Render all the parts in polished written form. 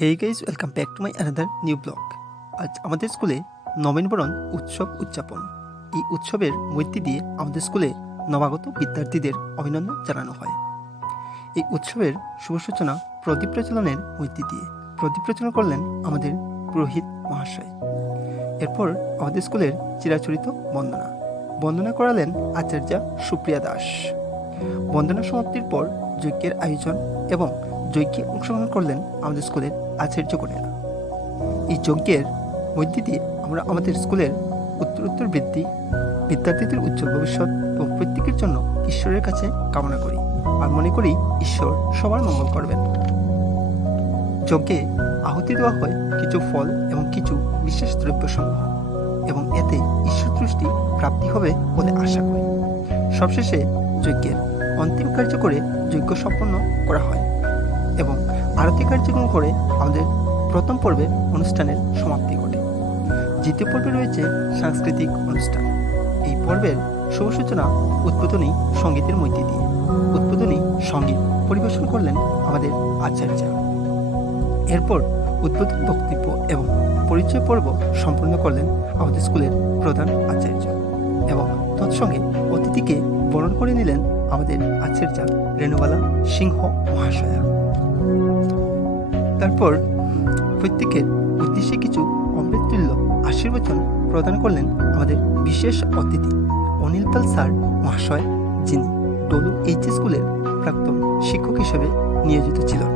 Hey guys, welcome back to my another new blog. আজ আমাদের স্কুলে নবীনবরণ উৎসব উদযাপন। এই উৎসবের মধ্যে দিয়ে আমাদের স্কুলে নবাগত বিদ্যার্থীদের অভিনন্দন জানানো হয়। এই উৎসবের শুভ সূচনা প্রদীপ প্রজ্বলনের মধ্যে দিয়ে প্রদীপ প্রজ্বলন করলেন আমাদের পুরোহিত মহাশয়। এরপর আমাদের স্কুলের চিরাচরিত বন্দনা করালেন আচার্যা সুপ্রিয়া দাস। বন্দনা সমাপ্তির পর যজ্ঞের আয়োজন এবং যজ্ঞে অংশগ্রহণ করলেন আমাদের স্কুলের আচার্যগণেরা। এই যজ্ঞের মধ্যে দিয়ে আমরা আমাদের স্কুলের উত্তরোত্তর বৃদ্ধি, বিদ্যার্থীদের উজ্জ্বল ভবিষ্যৎ এবং প্রত্যেকের জন্য ঈশ্বরের কাছে কামনা করি আর মনে করি ঈশ্বর সবার মঙ্গল করবেন। যজ্ঞে আহুতি দেওয়া হয় কিছু ফল এবং কিছু বিশেষ দ্রব্যসমূহ এবং এতে ঈশ্বর দৃষ্টি প্রাপ্তি হবে বলে আশা করি। সবশেষে যজ্ঞের অন্তিম কার্য করে যজ্ঞ সম্পন্ন করা হয় এবং আরতি কার্যক্রম করে আমাদের প্রথম পর্বের অনুষ্ঠানের সমাপ্তি ঘটে। দ্বিতীয় পর্বে রয়েছে সাংস্কৃতিক অনুষ্ঠান। এই পর্বের শুভ সূচনা উদ্বোধনী সঙ্গীতের মধ্যে দিয়ে উদ্বোধনী সঙ্গীত পরিবেশন করলেন আমাদের আচার্য। এরপর উদ্বোধনী বক্তব্য এবং পরিচয় পর্ব সম্পন্ন করলেন আমাদের স্কুলের প্রধান আচার্য এবং তৎসঙ্গে অতিথিকে বরণ করে নিলেন আমাদের আচার্য রেণুবালা সিংহ মহাশয়া। তারপর প্রত্যেকের উদ্দেশ্যে কিছু অমৃততুল্য আশীর্বচন প্রদান করলেন আমাদের বিশেষ অতিথি অনিল পাল স্যার মহাশয়, যিনি ডলু এইচ স্কুলের প্রাক্তন শিক্ষক হিসেবে নিয়োজিত ছিলেন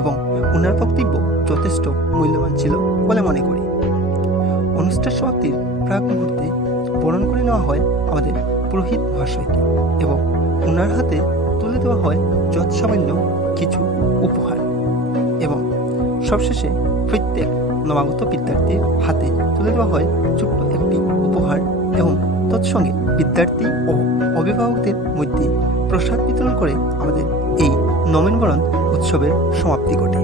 এবং ওনার বক্তব্য যথেষ্ট মূল্যবান ছিল বলে মনে করি। অনুষ্ঠান সমাপ্তির প্রাক মুহূর্তে বরণ করে নেওয়া হয় আমাদের পুরোহিত মহাশয়কে এবং ওনার হাতে তুলে দেওয়া হয় যৎসামান্য কিছু উপহার এবং সবশেষে প্রত্যেক নবাগত বিদ্যার্থীর হাতে তুলে দেওয়া হয় ছোট্ট একটি উপহার এবং তৎসঙ্গে বিদ্যার্থী ও অভিভাবকদের মধ্যে প্রসাদ বিতরণ করে আমাদের এই নবীনবরণ উৎসবের সমাপ্তি ঘটে।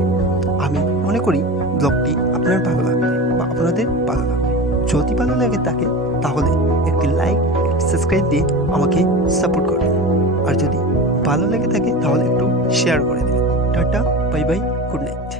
আমি মনে করি ব্লগটি আপনার ভালো লাগবে বা আপনাদের ভালো লাগবে। যদি ভালো লাগে থাকে তাহলে একটি লাইক, একটি সাবস্ক্রাইব দিয়ে আমাকে সাপোর্ট করবেন আর যদি ভালো লেগে থাকে তাহলে একটু শেয়ার করে দেবেন। Tata, bye bye, good night.